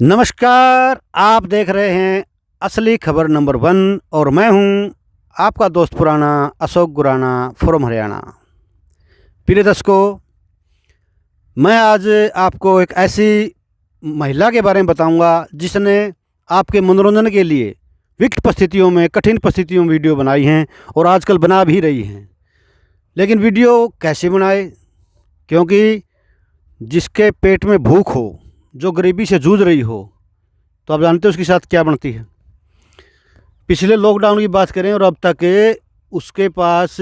नमस्कार, आप देख रहे हैं असली खबर नंबर 1 और मैं हूं आपका दोस्त पुराना अशोक गुराना फ्रॉम हरियाणा। प्रिय दर्शकों, मैं आज आपको एक ऐसी महिला के बारे में बताऊंगा जिसने आपके मनोरंजन के लिए विकट परिस्थितियों में, कठिन परिस्थितियों में वीडियो बनाई हैं और आजकल बना भी रही हैं। लेकिन वीडियो कैसे बनाए, क्योंकि जिसके पेट में भूख हो, जो गरीबी से जूझ रही हो, तो आप जानते हो उसके साथ क्या बनती है। पिछले लॉकडाउन की बात करें और अब तक उसके पास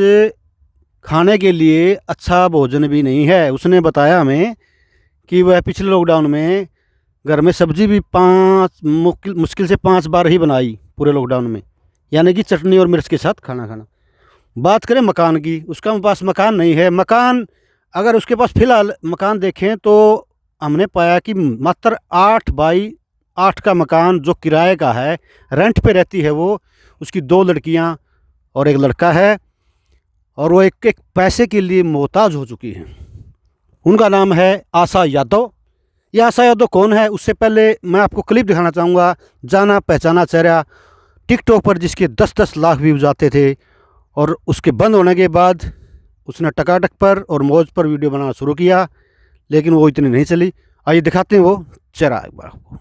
खाने के लिए अच्छा भोजन भी नहीं है। उसने बताया हमें कि वह पिछले लॉकडाउन में घर में सब्जी भी मुश्किल से 5 बार ही बनाई पूरे लॉकडाउन में, यानी कि चटनी और मिर्च के साथ खाना। बात करें मकान की, उसका पास मकान नहीं है। मकान अगर उसके पास फ़िलहाल मकान देखें तो हमने पाया कि मात्र 8 बाई 8 का मकान जो किराए का है, रेंट पे रहती है वो। उसकी 2 लड़कियां और 1 लड़का है और वो एक पैसे के लिए मोहताज हो चुकी हैं। उनका नाम है आशा यादव। ये आशा यादव कौन है, उससे पहले मैं आपको क्लिप दिखाना चाहूँगा। जाना पहचाना चेहरा टिकटॉक पर जिसके 10-10 लाख व्यूज़ आते थे और उसके बंद होने के बाद उसने टकाटक पर और मौज पर वीडियो बनाना शुरू किया, लेकिन वो इतनी नहीं चली। आइए दिखाते हैं वो चेहरा एक बार आपको।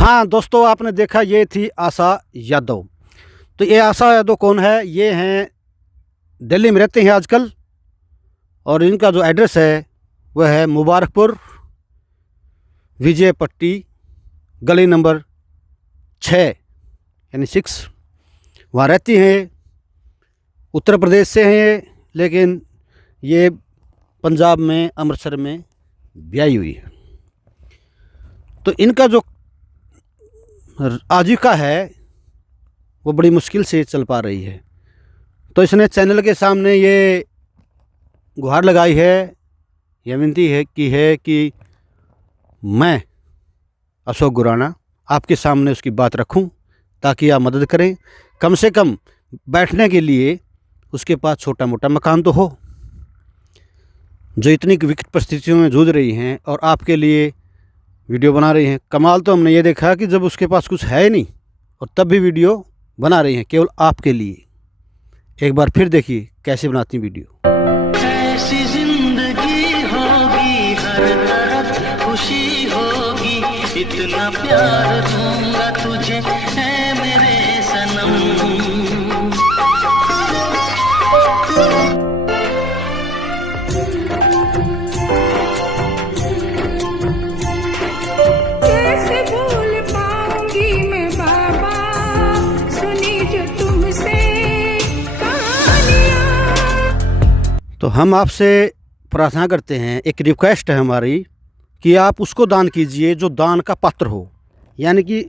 हाँ दोस्तों, आपने देखा ये थी आशा यादव। तो ये आशा यादव कौन है? ये हैं दिल्ली में रहते हैं आजकल और इनका जो एड्रेस है वह है मुबारकपुर विजय पट्टी गली नंबर 6 यानी 6। वहाँ रहती हैं। उत्तर प्रदेश से हैं ये, लेकिन ये पंजाब में अमृतसर में ब्याही हुई है। तो इनका जो आजीविका है वो बड़ी मुश्किल से चल पा रही है। तो इसने चैनल के सामने ये गुहार लगाई है, यह विनती है कि मैं अशोक गुराना आपके सामने उसकी बात रखूं ताकि आप मदद करें। कम से कम बैठने के लिए उसके पास छोटा मोटा मकान तो हो। जो इतनी विकट परिस्थितियों में जूझ रही हैं और आपके लिए वीडियो बना रही हैं। कमाल तो हमने ये देखा कि जब उसके पास कुछ है नहीं और तब भी वीडियो बना रही हैं केवल आपके लिए। एक बार फिर देखिए कैसे बनाती वीडियो। ऐसी जिंदगी होगी, हर तरफ खुशी होगी, इतना प्यार दूंगा तुझे है मेरे सनम। तो हम आपसे प्रार्थना करते हैं, एक रिक्वेस्ट है हमारी कि आप उसको दान कीजिए जो दान का पात्र हो, यानी कि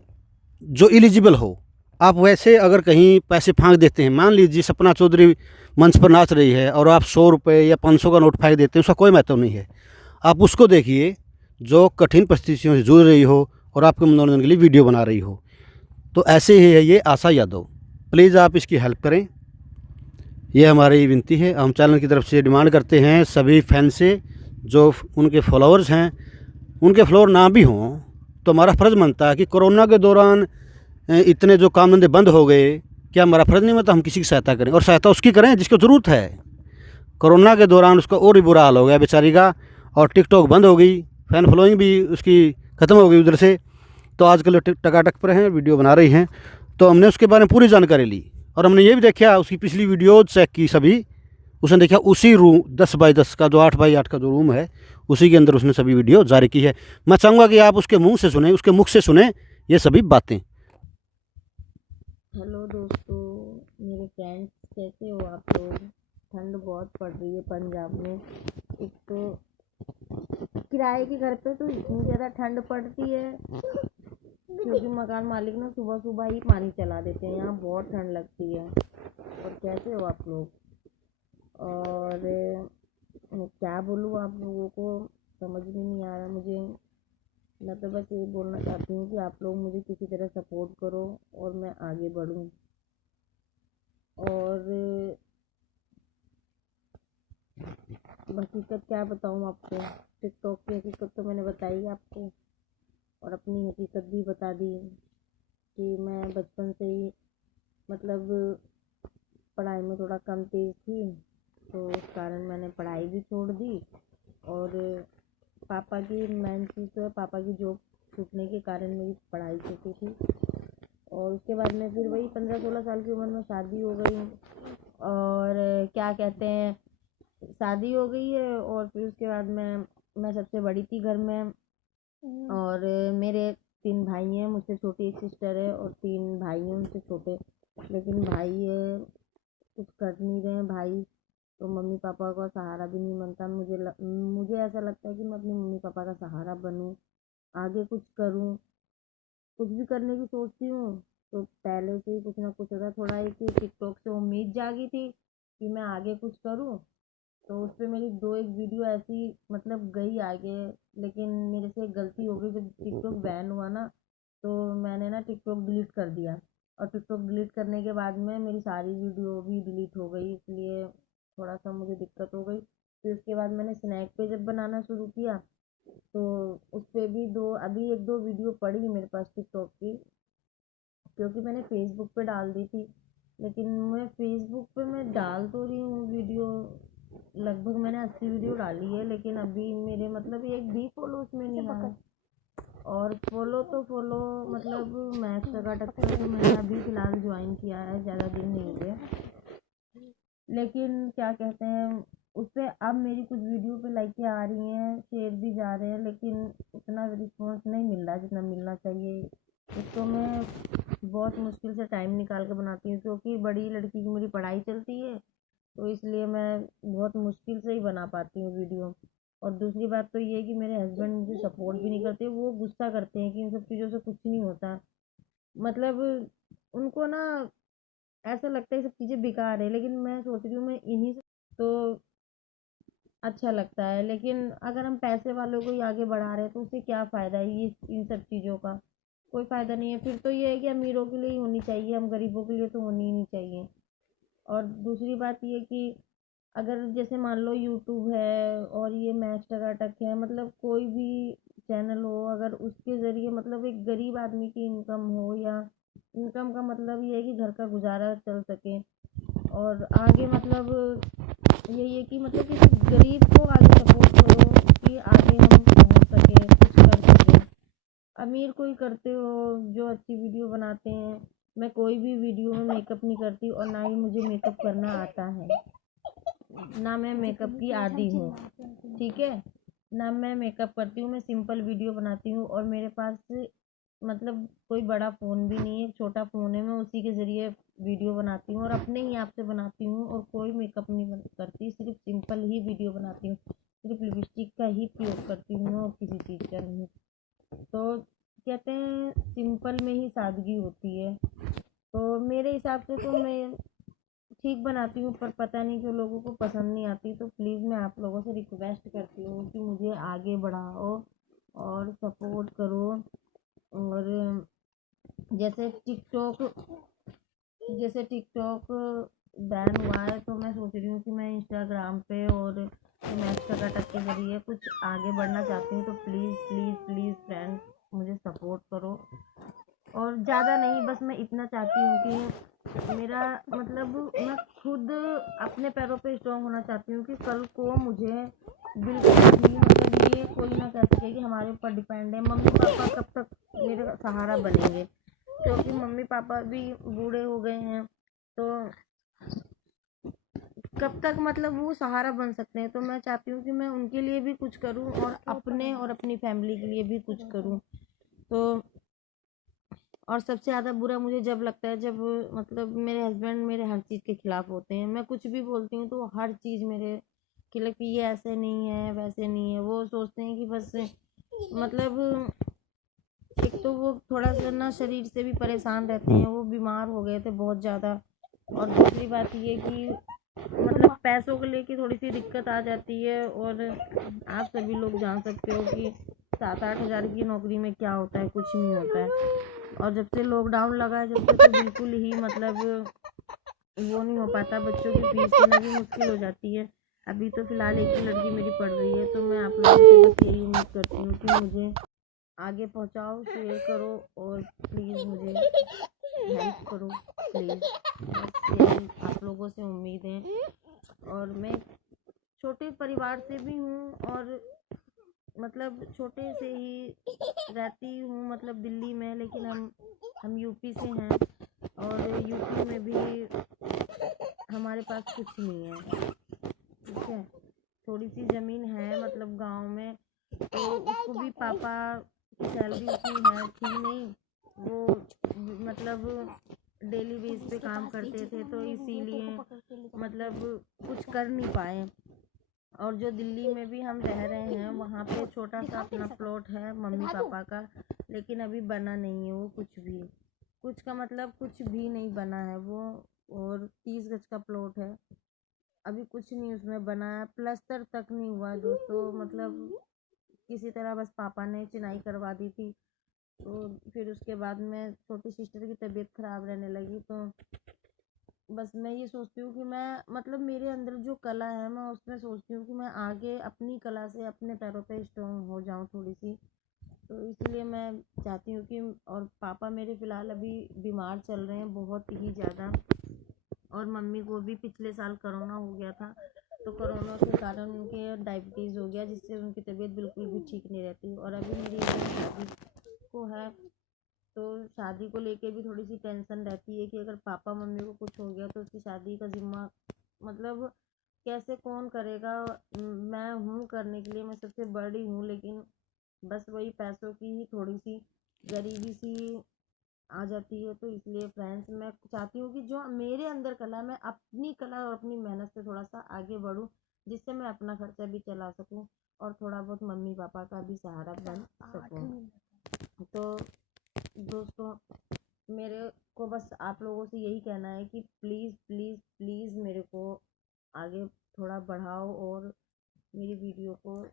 जो एलिजिबल हो। आप वैसे अगर कहीं पैसे फेंक देते हैं, मान लीजिए सपना चौधरी मंच पर नाच रही है और आप 100 रुपये या 500 का नोट फेंक देते हैं, उसका कोई महत्व नहीं है। आप उसको देखिए जो कठिन परिस्थितियों से जूझ रही हो और आपके मनोरंजन के लिए वीडियो बना रही हो। तो ऐसे ही है ये आशा यादव। प्लीज़ आप इसकी हेल्प करें, ये हमारी विनती है। हम चैनल की तरफ से डिमांड करते हैं सभी फैन से, जो उनके फॉलोअर्स हैं, उनके फॉलोअर ना भी हों तो हमारा फ़र्ज़ बनता है कि कोरोना के दौरान इतने जो काम धंधे बंद हो गए, क्या हमारा फ़र्ज़ नहीं बनता हम किसी की सहायता करें, और सहायता उसकी करें जिसको ज़रूरत है। कोरोना के दौरान उसका और ही बुरा हाल हो गया बेचारी का, और टिकटॉक बंद हो गई, फ़ैन फॉलोइंग भी उसकी ख़त्म हो गई उधर से। तो आजकल टकाटक पर हैं, वीडियो बना रही हैं। तो हमने उसके बारे में पूरी जानकारी ली और हमने ये भी देखा, उसकी पिछली वीडियो चेक की सभी, उसने देखा उसी रूम 10x10 का जो 8x8 का जो रूम है उसी के अंदर उसने सभी वीडियो जारी की है। मैं चाहूँगा कि आप उसके मुंह से सुने, उसके मुख से सुने ये सभी बातें। हेलो दोस्तों, मेरे फ्रेंड्स, कैसे हो आप लोग। ठंड बहुत पड़ रही है पंजाब में। एक तो किराए के घर पे तो इतनी ज़्यादा ठंड पड़ती है क्योंकि मकान मालिक ना सुबह सुबह ही पानी चला देते हैं। यहाँ बहुत ठंड लगती है। और कैसे हो आप लोग। और मैं क्या बोलूँ आप लोगों को, समझ में नहीं आ रहा मुझे। मैं तो बस ये बोलना चाहती हूँ कि आप लोग मुझे किसी तरह सपोर्ट करो और मैं आगे बढ़ूँ। और हकीकत क्या बताऊँ आपको। टिकटॉक की हकीकत तो मैंने बताई आपको और अपनी हकीकत भी बता दी कि मैं बचपन से ही मतलब पढ़ाई में थोड़ा कम तेज़ थी, तो उस कारण मैंने पढ़ाई भी छोड़ दी। और पापा की मेन चीज़ तो है, पापा की जॉब छूटने के कारण मेरी पढ़ाई छूटी थी। और उसके बाद में फिर वही 15-16 साल की उम्र में शादी हो गई। और क्या कहते हैं, शादी हो गई है। और फिर उसके बाद मैं सबसे बड़ी थी घर में। और मेरे 3 भाई हैं, मुझसे छोटी एक सिस्टर है और 3 भाई हैं मुझसे छोटे। लेकिन भाई कुछ कर नहीं रहे हैं। भाई तो मम्मी पापा का सहारा भी नहीं बनता। मुझे ऐसा लगता है कि मैं अपने मम्मी पापा का सहारा बनूं, आगे कुछ करूं। कुछ भी करने की सोचती हूँ तो पहले से ही कुछ ना कुछ होता। थोड़ा एक टिकटॉक से उम्मीद जागी थी कि मैं आगे कुछ करूँ, तो उस पर मेरी 2-1 वीडियो ऐसी मतलब गई आगे। लेकिन मेरे से एक गलती हो गई, जब टिकटॉक बैन हुआ ना तो मैंने ना टिकटॉक डिलीट कर दिया। और टिकटॉक डिलीट करने के बाद में मेरी सारी वीडियो भी डिलीट हो गई, इसलिए थोड़ा सा मुझे दिक्कत हो गई। फिर उसके बाद मैंने स्नैक पे जब बनाना शुरू किया तो उस पर भी अभी 1-2 वीडियो पड़ी मेरे पास टिकटॉक की, क्योंकि मैंने फेसबुक पे डाल दी थी। लेकिन मैं फेसबुक पे मैं डाल तो रही हूँ वीडियो, लगभग मैंने 80 वीडियो डाली है, लेकिन अभी मेरे मतलब एक भी फॉलो उसमें नहीं आया। और फॉलो मतलब मैक्स टकाटक तो मैंने अभी फ़िलहाल ज्वाइन किया है, ज़्यादा दिन नहीं हुए। लेकिन क्या कहते हैं, उस पर अब मेरी कुछ वीडियो पे लाइकें आ रही हैं, शेयर भी जा रहे हैं, लेकिन उतना रिस्पॉन्स नहीं मिल रहा जितना मिलना चाहिए। एक तो मैं बहुत मुश्किल से टाइम निकाल के बनाती हूँ क्योंकि बड़ी लड़की की मेरी पढ़ाई चलती है, तो इसलिए मैं बहुत मुश्किल से ही बना पाती हूँ वीडियो। और दूसरी बात तो ये है कि मेरे हस्बैंड मुझे सपोर्ट भी नहीं करते। वो गुस्सा करते हैं कि इन सब चीज़ों से कुछ नहीं होता। मतलब उनको ना ऐसा लगता है ये सब चीज़ें बेकार है, लेकिन मैं सोच रही हूँ मैं इन्हीं से तो अच्छा लगता है। लेकिन अगर हम पैसे वालों को ही आगे बढ़ा रहे हैं तो उससे क्या फ़ायदा है, ये इन सब चीज़ों का कोई फ़ायदा नहीं है। फिर तो ये है कि अमीरों के लिए ही होनी चाहिए, हम गरीबों के लिए तो होनी ही नहीं चाहिए। और दूसरी बात ये कि अगर जैसे मान लो यूट्यूब है और ये मैक्स टकाटक है, मतलब कोई भी चैनल हो, अगर उसके ज़रिए मतलब एक गरीब आदमी की इनकम हो, या इनकम का मतलब ये है कि घर का गुजारा चल सके। और आगे मतलब यही है कि मतलब किसी गरीब को आगे सपोर्ट करो कि आगे हम पहुंच सके, कुछ कर सके। अमीर कोई करते हो जो अच्छी वीडियो बनाते हैं। मैं कोई भी वीडियो में मेकअप नहीं करती और ना ही मुझे मेकअप करना आता है, ना मैं मेकअप की आदी हूँ, ठीक है। ना मैं मेकअप करती हूँ, मैं सिंपल वीडियो बनाती हूँ। और मेरे पास मतलब कोई बड़ा फ़ोन भी नहीं है, छोटा फ़ोन है, मैं उसी के ज़रिए वीडियो बनाती हूँ और अपने ही आप से बनाती हूँ। और कोई मेकअप नहीं करती, सिर्फ सिंपल ही वीडियो बनाती हूँ। सिर्फ लिपस्टिक का ही प्रयोग करती हूँ और किसी चीज़ का नहीं। तो कहते हैं सिंपल में ही सादगी होती है। तो मेरे हिसाब से तो मैं ठीक बनाती हूँ, पर पता नहीं क्यों लोगों को पसंद नहीं आती। तो प्लीज़ मैं आप लोगों से रिक्वेस्ट करती हूँ कि मुझे आगे बढ़ाओ और सपोर्ट करो। और जैसे टिकटॉक बैन हुआ है तो मैं सोच रही हूँ कि मैं इंस्टाग्राम पे और मैक्स टकाटक के ज़रिए कुछ आगे बढ़ना चाहती हूँ। तो प्लीज़ प्लीज़ प्लीज़ फ्रेंड्स मुझे सपोर्ट करो। और ज़्यादा नहीं, बस मैं इतना चाहती हूँ कि मेरा मतलब मैं खुद अपने पैरों पे स्ट्रॉन्ग होना चाहती हूँ कि कल को मुझे बिल्कुल भी मतलब ये कोई ना कह सके कि हमारे ऊपर डिपेंड है। मम्मी पापा कब तक मेरे सहारा बनेंगे, क्योंकि मम्मी पापा भी बूढ़े हो गए हैं। तो कब तक मतलब वो सहारा बन सकते हैं। तो मैं चाहती हूँ कि मैं उनके लिए भी कुछ करूँ और अपने और अपनी फैमिली के लिए भी कुछ करूँ। तो और सबसे ज़्यादा बुरा मुझे जब लगता है जब मतलब मेरे हस्बैंड मेरे हर चीज़ के खिलाफ होते हैं। मैं कुछ भी बोलती हूँ तो हर चीज़ मेरे खिलाफ कि ये ऐसे नहीं है वैसे नहीं है। वो सोचते हैं कि बस मतलब एक तो वो थोड़ा सा ना शरीर से भी परेशान रहते हैं, वो बीमार हो गए थे बहुत ज़्यादा। और दूसरी बात ये कि मतलब पैसों को लेके थोड़ी सी दिक्कत आ जाती है। और आप सभी लोग जान सकते हो कि 7-8 हज़ार की नौकरी में क्या होता है, कुछ नहीं होता है। और जब से लॉकडाउन लगा है जब से तो बिल्कुल ही मतलब वो नहीं हो पाता, बच्चों की फीस देना भी मुश्किल हो जाती है। अभी तो फ़िलहाल एक ही लड़की मेरी पढ़ रही है। तो मैं आप लोगों से बस यही उम्मीद करती हूँ कि मुझे आगे पहुँचाओ, शेयर करो और प्लीज़ मुझे हेल्प करो प्लीज़। बस यही आप लोगों से उम्मीद है। और मैं छोटे परिवार से भी हूँ और मतलब छोटे से ही रहती हूँ मतलब दिल्ली में, लेकिन हम यूपी से हैं। और यूपी में भी हमारे पास कुछ नहीं है, ठीक है। थोड़ी सी ज़मीन है मतलब गांव में, तो उसको भी पापा की सैलरी उतनी है थी नहीं। वो मतलब डेली बेस पे काम करते थे तो इसीलिए मतलब कुछ कर नहीं पाए। और जो दिल्ली में भी हम रह रहे हैं वहाँ पे छोटा सा अपना प्लॉट है मम्मी पापा का, लेकिन अभी बना नहीं है वो कुछ का मतलब कुछ भी नहीं बना है वो। और 30 गज का प्लॉट है, अभी कुछ नहीं उसमें बना है, प्लस्तर तक नहीं हुआ है दोस्तों। मतलब किसी तरह बस पापा ने चिनाई करवा दी थी। तो फिर उसके बाद में छोटी सिस्टर की तबीयत ख़राब रहने लगी। तो बस मैं ये सोचती हूँ कि मैं मतलब मेरे अंदर जो कला है मैं उसमें सोचती हूँ कि मैं आगे अपनी कला से अपने पैरों पे स्ट्रॉन्ग हो जाऊँ थोड़ी सी। तो इसलिए मैं चाहती हूँ कि और पापा मेरे फ़िलहाल अभी बीमार चल रहे हैं बहुत ही ज़्यादा। और मम्मी को भी पिछले साल कोरोना हो गया था। तो कोरोना के कारण उनके डायबिटीज़ हो गया जिससे उनकी तबीयत बिल्कुल भी ठीक नहीं रहती। और अभी मेरी शादी को है तो शादी को लेके भी थोड़ी सी टेंशन रहती है कि अगर पापा मम्मी को कुछ हो गया तो उसकी शादी का ज़िम्मा मतलब कैसे कौन करेगा। मैं हूँ करने के लिए, मैं सबसे बड़ी हूँ, लेकिन बस वही पैसों की ही थोड़ी सी गरीबी सी आ जाती है। तो इसलिए फ्रेंड्स मैं चाहती हूँ कि जो मेरे अंदर कला है मैं अपनी कला और अपनी मेहनत से थोड़ा सा आगे बढ़ूँ, जिससे मैं अपना खर्चा भी चला सकूँ और थोड़ा बहुत मम्मी पापा का भी सहारा बन सकूँ। तो दोस्तों मेरे को बस आप लोगों से यही कहना है कि प्लीज़ प्लीज़ प्लीज़ मेरे को आगे थोड़ा बढ़ाओ और मेरी वीडियो को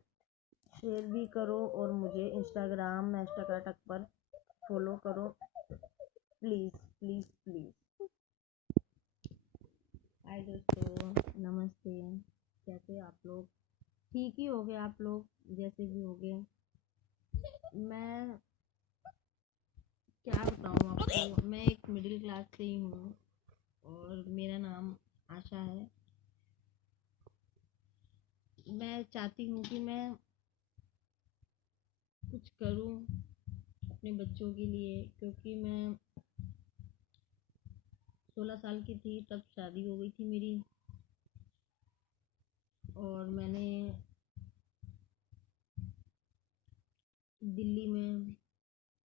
शेयर भी करो और मुझे इंस्टाग्राम इंस्टाकार्ट पर फॉलो करो प्लीज़ प्लीज़ प्लीज़। हाय दोस्तों, नमस्ते। कैसे आप लोग? ठीक ही होगे आप लोग जैसे भी होगे। मैं क्या बताऊँ आपको, मैं एक मिडिल क्लास से ही हूँ और मेरा नाम आशा है। मैं चाहती हूँ कि मैं कुछ करूँ अपने बच्चों के लिए, क्योंकि मैं 16 साल की थी तब शादी हो गई थी मेरी। और मैंने दिल्ली में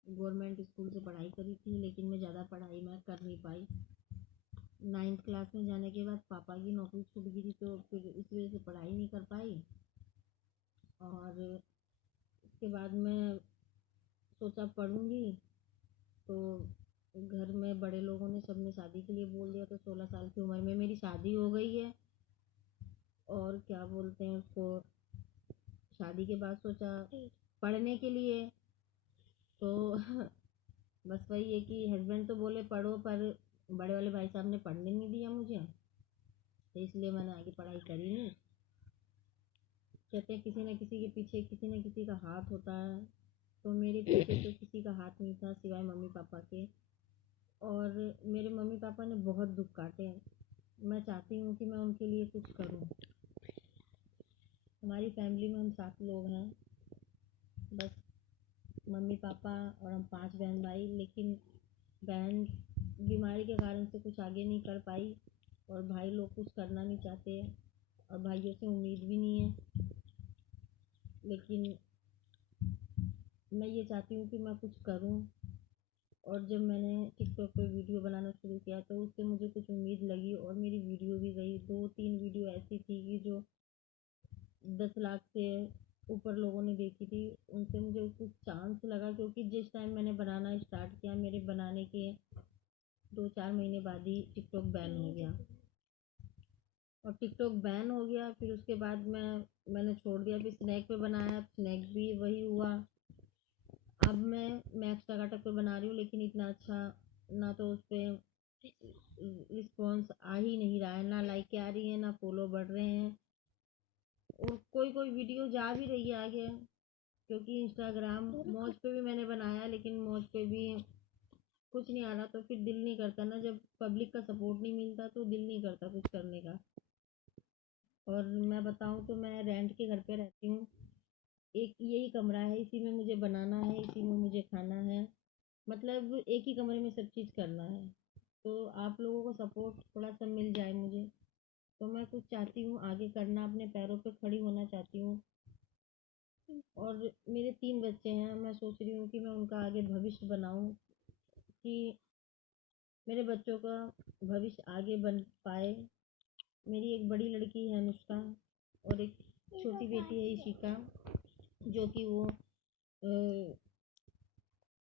गवर्नमेंट स्कूल से पढ़ाई करी थी, लेकिन मैं ज़्यादा पढ़ाई मैं कर नहीं पाई। 9th क्लास में जाने के बाद पापा की नौकरी छूट गई थी तो फिर इस वजह से पढ़ाई नहीं कर पाई। और उसके बाद मैं सोचा पढ़ूंगी, तो घर में बड़े लोगों ने सबने शादी के लिए बोल दिया। तो 16 साल की उम्र में मेरी शादी हो गई है। और क्या बोलते हैं उसको, शादी के बाद सोचा पढ़ने के लिए। तो बस वही है कि हस्बैंड तो बोले पढ़ो, पर बड़े वाले भाई साहब ने पढ़ने नहीं दिया मुझे, तो इसलिए मैंने आगे पढ़ाई करी नहीं। कहते हैं किसी न किसी के पीछे किसी न किसी का हाथ होता है, तो मेरे पीछे तो किसी का हाथ नहीं था सिवाय मम्मी पापा के। और मेरे मम्मी पापा ने बहुत दुख काटे हैं। मैं चाहती हूँ कि मैं उनके लिए कुछ करूँ। हमारी फैमिली में हम 7 लोग हैं, बस मम्मी पापा और हम 5 बहन भाई। लेकिन बहन बीमारी के कारण से कुछ आगे नहीं कर पाई, और भाई लोग कुछ करना नहीं चाहते और भाइयों से उम्मीद भी नहीं है। लेकिन मैं ये चाहती हूँ कि मैं कुछ करूँ। और जब मैंने टिकटॉक पे वीडियो बनाना शुरू किया तो उससे मुझे कुछ उम्मीद लगी और मेरी वीडियो भी गई। 2-3 वीडियो ऐसी थी कि जो 10 लाख से ऊपर लोगों ने देखी थी। उनसे मुझे कुछ चांस लगा, क्योंकि जिस टाइम मैंने बनाना स्टार्ट किया मेरे बनाने के 2-4 महीने बाद ही टिकटॉक बैन हो गया। और टिकटॉक बैन हो गया, फिर उसके बाद मैंने छोड़ दिया। फिर स्नैक पे बनाया, स्नैक भी वही हुआ। अब मैं मैक्स टकाटक पे बना रही हूँ, लेकिन इतना अच्छा ना तो उस पर रिस्पॉन्स आ ही नहीं रहा है, ना लाइक आ रही है, ना फॉलो बढ़ रहे हैं। और कोई कोई वीडियो जा भी रही है आगे, क्योंकि इंस्टाग्राम मौज पे भी मैंने बनाया, लेकिन मौज पे भी कुछ नहीं आ रहा। तो फिर दिल नहीं करता ना, जब पब्लिक का सपोर्ट नहीं मिलता तो दिल नहीं करता कुछ करने का। और मैं बताऊँ तो मैं रेंट के घर पे रहती हूँ। एक यही कमरा है, इसी में मुझे बनाना है, इसी में मुझे खाना है। मतलब एक ही कमरे में सब चीज़ करना है। तो आप लोगों को सपोर्ट थोड़ा सा मिल जाए मुझे, तो मैं कुछ चाहती हूँ आगे करना, अपने पैरों पे खड़ी होना चाहती हूँ। और मेरे 3 बच्चे हैं, मैं सोच रही हूँ कि मैं उनका आगे भविष्य बनाऊँ, कि मेरे बच्चों का भविष्य आगे बन पाए। मेरी एक बड़ी लड़की है अनुष्का, और एक छोटी बेटी है इशिका, जो कि वो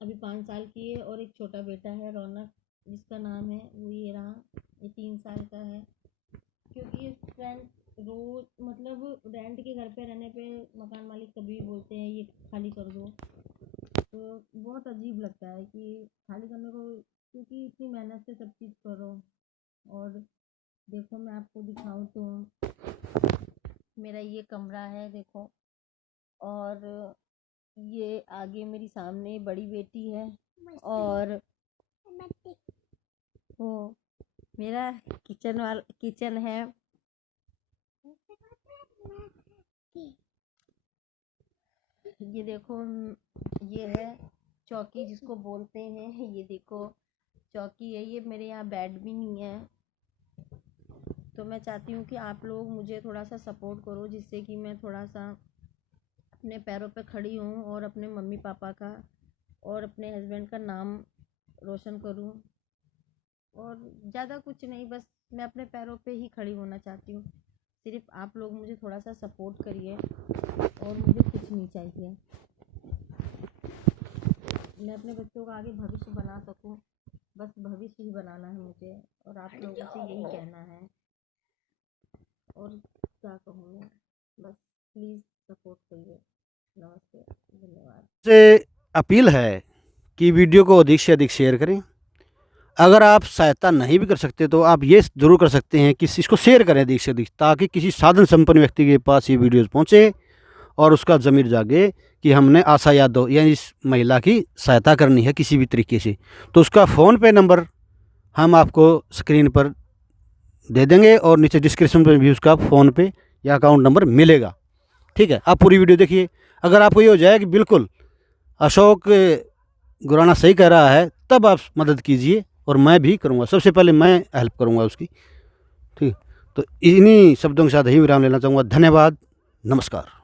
अभी 5 साल की है। और एक छोटा बेटा है रौनक, जिसका नाम है वो ये रहा, ये 3 साल का है। क्योंकि फ्रेंड रोज मतलब रेंट के घर पे रहने पे मकान मालिक कभी भी बोलते हैं ये खाली कर दो, तो बहुत अजीब लगता है कि खाली करने को, क्योंकि इतनी मेहनत से सब चीज़ करो। और देखो मैं आपको दिखाऊं तो मेरा ये कमरा है देखो, और ये आगे मेरी सामने बड़ी बेटी है, और वो मेरा किचन है। ये देखो ये है चौकी जिसको बोलते हैं, ये देखो चौकी है। ये मेरे यहाँ बेड भी नहीं है। तो मैं चाहती हूँ कि आप लोग मुझे थोड़ा सा सपोर्ट करो, जिससे कि मैं थोड़ा सा अपने पैरों पे खड़ी हूँ और अपने मम्मी पापा का और अपने हस्बैंड का नाम रोशन करूँ। और ज़्यादा कुछ नहीं, बस मैं अपने पैरों पे ही खड़ी होना चाहती हूँ। सिर्फ आप लोग मुझे थोड़ा सा सपोर्ट करिए, और मुझे कुछ नहीं चाहिए। मैं अपने बच्चों का आगे भविष्य बना सकूं, बस भविष्य ही बनाना है मुझे, और आप लोगों से यही कहना है। और क्या कहूँ मैं, बस प्लीज़ सपोर्ट करिए। नमस्ते, धन्यवाद। से अपील है कि वीडियो को अधिक से अधिक शेयर करें। अगर आप सहायता नहीं भी कर सकते तो आप ये ज़रूर कर सकते हैं कि इसको शेयर करें अधिक से अधिक, ताकि किसी साधन संपन्न व्यक्ति के पास ये वीडियोज़ पहुँचे और उसका ज़मीर जागे कि हमने आशा यादव यानी इस महिला की सहायता करनी है किसी भी तरीके से। तो उसका फ़ोन पे नंबर हम आपको स्क्रीन पर दे देंगे, और नीचे डिस्क्रिप्शन में भी उसका फ़ोन पे या अकाउंट नंबर मिलेगा। ठीक है, आप पूरी वीडियो देखिए। अगर आपको ये हो जाए कि बिल्कुल अशोक गुराना सही कह रहा है, तब आप मदद कीजिए, और मैं भी करूँगा। सबसे पहले मैं हेल्प करूँगा उसकी। ठीक, तो इन्हीं शब्दों के साथ ही विराम लेना चाहूँगा। धन्यवाद, नमस्कार।